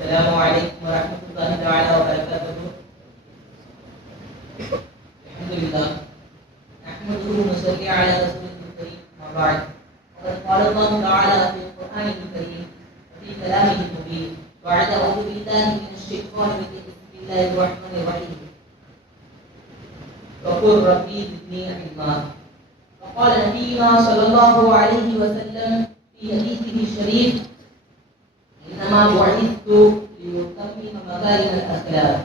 السلام عليكم ورحمة الله تعالى وبركاته. الحمد لله نحمده ونصلي على رسوله الكريم. أما بعد وقد قال الله تعالى في القرآن الكريم وفي كلامه المبين بعد أعوذ بالله من الشيطان الرجيم بسم الله الرحمن الرحيم وقل ربي زدني علما. وقال نبينا صلى الله عليه وسلم في حديثه الشريف إنما بعثت لأتمم مكارم الأخلاق.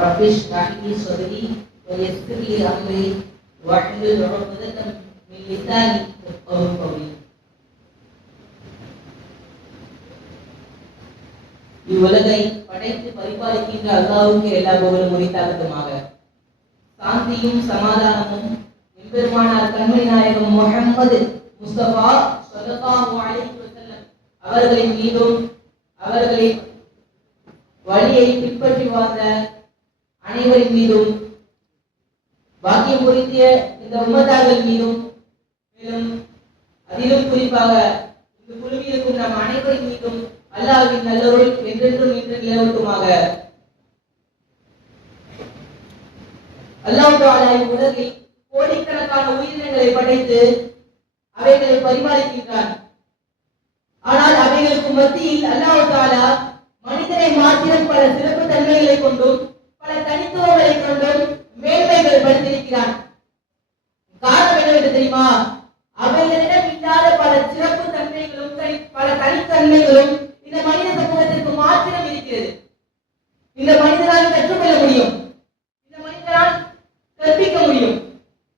رب اشرح لي صدري ويسر لي أمري واحلل عقدة من لساني يفقهوا قولي. இவ்வுலகை படைத்து பரிபாலிக்கின்ற அல்லாஹ்வுக்கு எல்லா புகழும் உரித்தாகட்டுமாக. சாந்தியும் சமாதானமும் எம்பெருமானார் கண்மணி நாயகம் முஹம்மது முஸ்தபா ஸல்லல்லாஹு அலைஹி வஸல்லம் அவர்களின் மீதும் அவர்களின் வழியை பின்பற்றி வாழ்ந்த அனைவரின் மீதும் பாக்கியம் பொருந்திய இந்த உம்மத்தார்கள் மீதும் மேலும் அதிலும் குறிப்பாக இந்த குழுவில் இருக்கும் நம் அனைவரின் மீதும் அல்லாஹ்வின் நல்லருள் என்றென்றும் நின்று நிலவட்டுமாக. அல்லாஹ் தஆலா உலகில் கோடிக்கணக்கான உயிரினங்களை படைத்து அவைகளை பரிமாறிக்கின்றான். ஆனால் அவைகளுக்கு மத்தியில் அல்லாஹ் தஆலா மனிதனை மாத்திரம் பல சிறப்பு தன்மைகளை கொண்டும் பல தனித்துவங்களை கொண்டும் மேன்மைகள் படுத்திருக்கிறான். காரணம் என்னவென்று தெரியுமா? அவைகளிடம் இல்லாத பல சிறப்பு தன்மைகளும் பல தனித்தன்மைகளும் இந்த மனித சமூகத்திற்கு மாத்திரம் இருக்கிறது. இந்த மனிதனால் கற்றுக்கொள்ள முடியும், இந்த மனிதனால் கற்பிக்க முடியும்,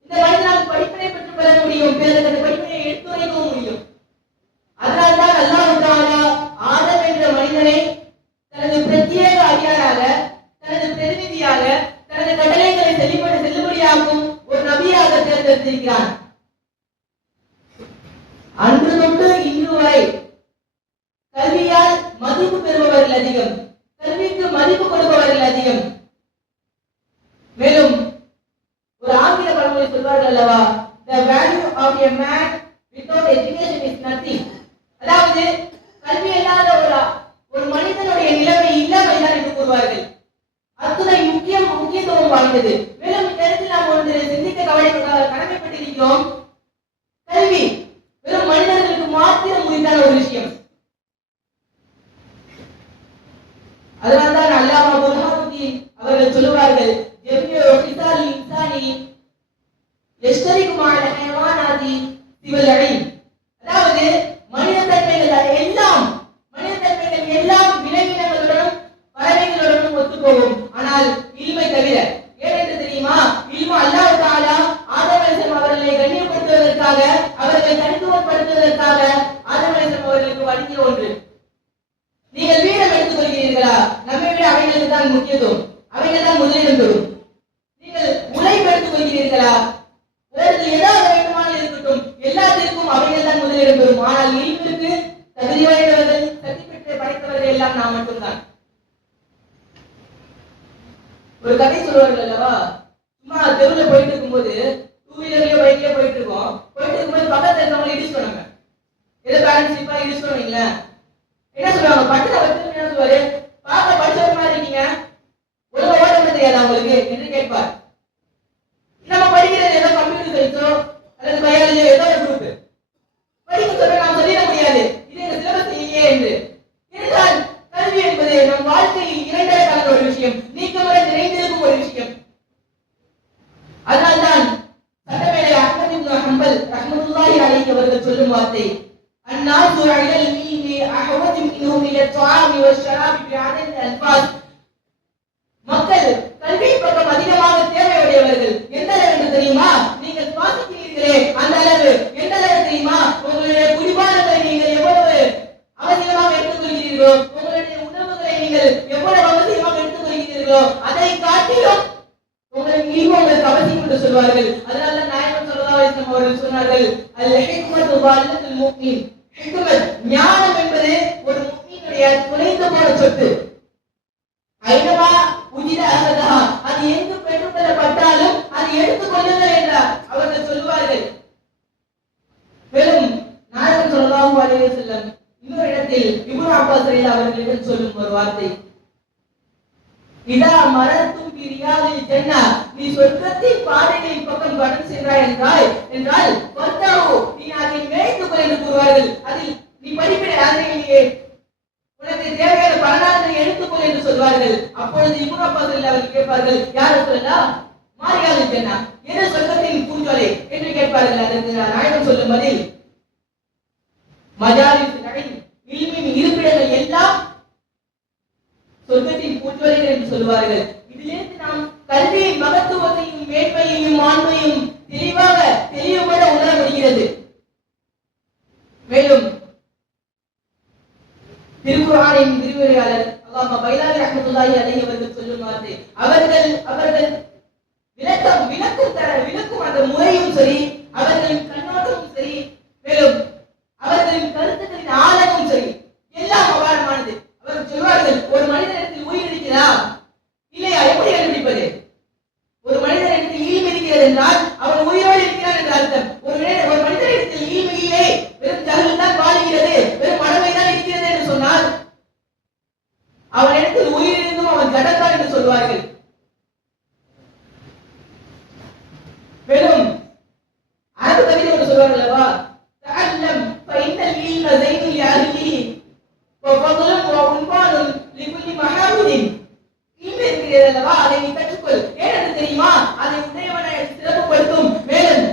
இந்த மனிதனால் படிப்பினை பெற்றுக் கொள்ள முடியும், பிறகு அந்த படிப்பினை எடுத்துரைக்கவும் முடியும். அதனால்தான் அல்லாஹ் தஆலா ஆதம் என்ற மனிதனை தனது பிரத்யேக அடியாராக, தனது பிரதிநிதியாக, தனது கட்டளைகளை செல்லுபடியாக்கும் ஒரு நபியாக தேர்ந்தெடுத்திருக்கிறான். அன்று தொட்டு இன்று வரை கல்வியால் மதிப்பு பெறுபவர்கள் அதிகம், கல்விக்கு மதிப்பு கொடுப்பவர்கள் அதிகம். மேலும் ஒரு ஆங்கில பழமொழி சொல்வார்கள் அல்லவா, the value of a man without education is nothing. அதாவது கல்வி இல்லாத ஒரு மனிதனுடைய நிலைமை இல்லாமல் என்று கூறுவார்கள். அத்துணை முக்கியத்துவம் வாய்ந்தது. மேலும் இந்த இடத்தில் நாம் ஒன்று சிந்திக்க கடமைப்பட்டிருக்கிறோம். கல்வி வெறும் மனிதர்களுக்கு மாத்திரம் உரித்தான ஒரு விஷயம். அதனால்தான் அல்லாமா புர்ஹானுத்தீன் அவர்கள் சொல்லுவார்கள், ஜெமியு ஃபிசால் இன்சானி யஷ்தரிகு மஅல் ஹைவானாதி சிவல் இல்ம். அதாவது மனித தன்மைகள் எல்லாம் விலங்கினங்களுடனும் பறவைகளுடனும் ஒத்துப்போகும், ஆனால் இல்மை தவிர. ஏனென்று தெரியுமா? இல்மு அல்லாஹ் தஆலா ஆதம் அலைஹிஸ்ஸலாம் அவர்களை கண்ணியப்படுத்துவதற்காக, அவர்களை தனித்துவப்படுத்துவதற்காக ஆதம் அலைஹிஸ்ஸலாம் அவர்களுக்கு வழங்கிய ஒன்று. நீங்கள் வீரம் எடுத்துக் கொள்கிறீர்களா? நம்மை விட அவைகளுக்கு தான் முக்கியத்துவம், அவைகள் தான் முதலிடம் பெறும். நீங்கள் உழைப்பு எடுத்துக் கொள்கிறீர்களா? வேறு ஏதாவது வேண்டுமானால் இருக்கட்டும், எல்லாத்திற்கும் அவைகள் தான் முதலிடம் பெறும். ஆனால் இல்மிற்கு தகுதி வாய்ந்தவர்கள், சக்தி பெற்று படைத்தவர்கள் எல்லாம் நாம் மட்டும்தான். ஒரு கதை சொல்வார்கள் அல்லவா, சும்மா தெருவில் போயிட்டு இருக்கும்போது, டூ வீலர்லயோ பைக்லயோ போயிட்டு இருக்கோம், போயிட்டு இருக்கும்போது பக்கத்துல இருக்கவங்களை இடிச்சுட்டோம். நம்ம ஏதோ பேரண்ட்ஸ் இப்ப இடிச்சுட்டோம் வைங்களேன், என்ன சொல்லுவாங்க? பக்கத்துல வந்து என்ன சொல்லுவாரு, பார்க்க படிச்சவர மாதிரி இருக்கீங்க, ஒழுங்கா ஓட்ட தெரியாதா உங்களுக்கு என்று கேட்பார். நம்ம படிக்கிறது ஏதோ கம்ப்யூட்டர் சயின்ஸோ அல்லது பயாலஜியோ ஏதோ ஒரு குரூப் படிக்க சொல்ல நாம் சொல்லிட முடியாது, இது எங்க சிலபஸ் இல்லையே என்று. என்றால் கல்வி என்பது நம் வாழ்க்கையில் இரண்டரை கலந்த ஒரு விஷயம், நீக்கமுறை நிறைந்திருக்கும் ஒரு விஷயம். அதனால்தான் சட்டமேதை அஹ்மத் இப்னு ஹம்பல் ரஹ்மத்துல்லாஹி அலைஹி அவர்கள் சொல்லும் வார்த்தை, அன்னாசு அலல் இல்மி அஹவஜு மின்ஹும் இலா த்ஆமி வஷ்ஷராபி பிஅதத் அல்ஃபாஸ். மக்கள் கல்வி பக்கம் அதிகமாக தேவையுடையவர்கள். எந்த அளவு தெரியுமா? நீங்கள் சுவாசிக்கிறீர்களே அந்த அளவு. எந்த அளவு தெரியுமா? உங்களுடைய குடிபானங்களை நீங்கள் எவ்வளவு அவசியமாக எடுத்துக்கொள்கிறீர்களோ, உங்களுடைய உணவுகளை நீங்கள் எவ்வளவு அவசியமாக எடுத்துக்கொள்கிறீர்களோ அதை காட்டிலும் உங்களுக்கு இல்மு உங்களுக்கு அவசியம் என்று சொல்வார்கள். அதனால நாயகம் ஸல்லல்லாஹு அலைஹி வஸல்லம் அவர்கள் சொன்னார்கள், அல் ஹிக்மத்து வல்லத்துல் முஃமின். ஹிக்மத் ஞானம் என்பது ஒரு முஃமினுடைய குறைந்த போன சொத்து. ஐனமா உஜித அஹதா, அது எங்கு பெற்றுக்கொள்ளப்பட்டாலும் அது எடுத்துக் கொள்ளுங்கள் என்றார் அவர்கள் சொல்வார்கள். மேலும் நாயகம் ஸல்லல்லாஹு அலைஹி வஸல்லம் இன்னொரு இடத்தில் இப்னு அப்பாஸ் ரலியல்லாஹு அவர்களிடம் சொல்லும் ஒரு வார்த்தை, இதா மரத்தும் பிரியாதில் ஜன்னா, நீ சொர்க்கத்தின் பாதைகளின் பக்கம் கடந்து சென்றாய் என்றால் வர்தாவு, நீ அதை மேய்த்துக் கொள் என்று கூறுவார்கள். அதில் நீ படிப்பினை அதில் உனக்கு தேவையான பலனாக எடுத்துக்கொள் என்று சொல்வார்கள். அப்பொழுது இப்னு அப்பாஸ் அவர்கள் கேட்பார்கள், யார் சொல்லலாம் மாரியாதில் ஜன்னா, எது சொர்க்கத்தின் பூஞ்சோலை என்று கேட்பார்கள். அதற்கு நாயகம் சொல்லும் பதில், மஜாலிஸ் நடைம், இல்மின் இருப்பிடங்கள் எல்லாம் சொர்க்கத்தின் பூஞ்சோலைகள் என்று சொல்வார்கள். இதிலிருந்து நாம் கல்வியின் மகத்துவத்தையும் மேன்மையையும் ஆண்மையும் தெளிவுபட உணர முடிகிறது. மேலும் திருக்குர்ஆனின் விரிவுரையாளர் அல்லாமா பைலாவி ரஹ்மத்துல்லாஹி அலைஹி அவர்கள் சொல்லும் வார்த்தை, அவர்கள் விளக்கும் அந்த முறையும் சரி, அவர்களின் கண்ணோட்டமும் சரி, மேலும் அவர்களின் கருத்துக்களின் ஆழமும் சரி, எல்லாம் அபாரமானது. அவர்கள் சொல்வார்கள், ஒரு மனிதனிடத்தில் உயிர் இருக்கிறா இல்லையா எப்படி கண்டுபிடிப்பது? ஒரு மனிதனிடத்தில் ஈல்ம் இருக்கிறது என்றால் அவன் உயிரோடு இருக்கிறான் என்ற அர்த்தம். ஒரு மனிதனிடத்தில் ஈல்ம் இல்லை, வெறும் ஜஹல் தான் வாழுகிறது, வெறும் மடமை தான் இருக்கிறது என்று சொன்னால் அவனிடத்தில் உயிர் இருந்தும் அவன் ஜடத்தான் என்று சொல்வார்கள். மேலும் அரபு கவிதை ஒன்று சொல்வார்கள் அல்லவா, தஅல்லம் ஃபஇன்னல் இல்ம ஸைனுல் லிஅஹ்லிஹி வ ஃபضلٌ வ உன்வானுன் லிகுல்லி மஹாமிதின். இல்மு இருக்கிறது அல்லவா, அதை நீ கற்றுக்கொள். ஏனென்று தெரியுமா, அதை உடையவனை சிறப்புப்படுத்தும், மேலும்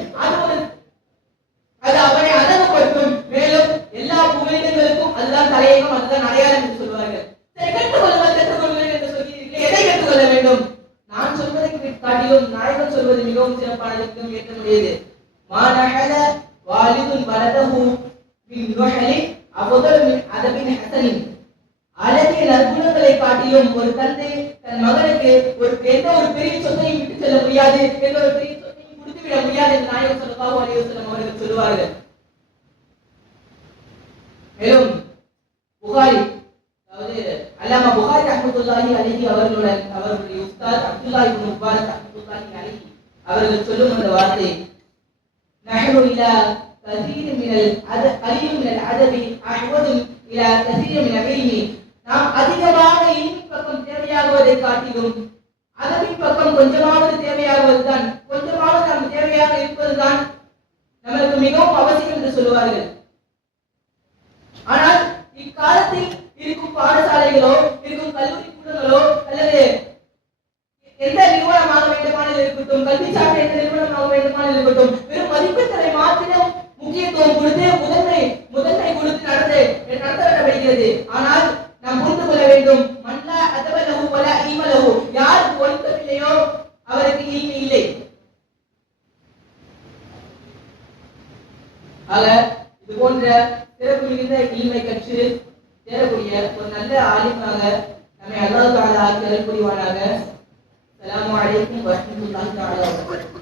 அது அவனை அழகுபடுத்தும், மேலும் எல்லா புகழிடங்களுக்கும் அதுதான் தலையகம், அதுதான் அடையாளம் என்று சொல்வார்கள். சரி, கற்றுக்கொள்ளுங்கள் என்று சொல்கிறீர்கள், எதை கற்றுக்கொள்ள வேண்டும்? நான் சொல்வதை காட்டிலும் நாயகம் சொல்வது மிகவும் சிறப்பானது, ஏற்க முடியாது. மானஹல வாலிதுன் வலதஹு மின் நுஹலி அஃதல் மின் அதபின் ஹஸனின். அழகிய நற்குணங்களை காட்டிலும் ஒரு தந்தை தன் மகனுக்கு எந்த ஒரு பெரிய சொத்தையும் விட்டு செல்ல முடியாது, எந்த ஒரு பெரிய சொத்தையும் கொடுத்து விட முடியாது என்று நாயகம் ஸல்லல்லாஹு அலைஹி வஸல்லம் அவர்கள் சொல்வார்கள். மேலும் புகாரி, அதாவது அல்லாமா புகாரி ரஹ்மத்துல்லாஹி அலைஹி அவர்களுடைய உஸ்தாத் அப்துல்லாஹ் இப்னு முபாரக் ரஹ்மத்துல்லாஹி அலைஹி அவர்கள் சொல்லும் அந்த வார்த்தை, நஹ்னு இலா கஸீர் மினல் அதபி அஹ்வது இலா கஸீர் மினல் இல்மி. நாம் அதிகமாக இல்மின் பக்கம் தேவையாகுவதை காட்டிலும் அதபின் பக்கம் கொஞ்சமாவது தேவையாகுவதுதான், கொஞ்சமாவது நாம் தேவையாக இருப்பதுதான் நமக்கு மிகவும் அவசியம் என்று சொல்வார்கள். ஆனால் இக்காலத்தில் இருக்கும் பாடசாலைகளோ, இருக்கும் கல்லூரி கூடங்களோ, அல்லது எந்த நிறுவனமாக வேண்டுமானால் இருக்கட்டும், கல்வி சார்ந்த எந்த நிறுவனமாக வேண்டுமானால் இருக்கட்டும், வெறும் மதிப்பெண்களை மாத்திரம் முக்கியத்துவம் கொடுத்து முதன்மை கொடுத்து நடத்தப்படுகிறது. ஆனால் நாம் புரிந்து கொள்ள வேண்டும், மல்லா அதபலஹு வலா ஈமலஹு, யாருக்கு ஒழுக்கமில்லையோ அவருக்கு ஈல்மு இல்லை. ஆக இது போன்ற சிறப்பு மிகுந்த ஈல்மை கற்று தேரக்கூடிய ஒரு நல்ல ஆலிமாக நம்மை அல்லாஹ் தஆலா ஆக்கி அருள் புரிவானாக. அஸ்ஸலாமு அலைக்கும் வரஹ்மத்துல்லாஹி தஆலா வபரகாத்துஹு.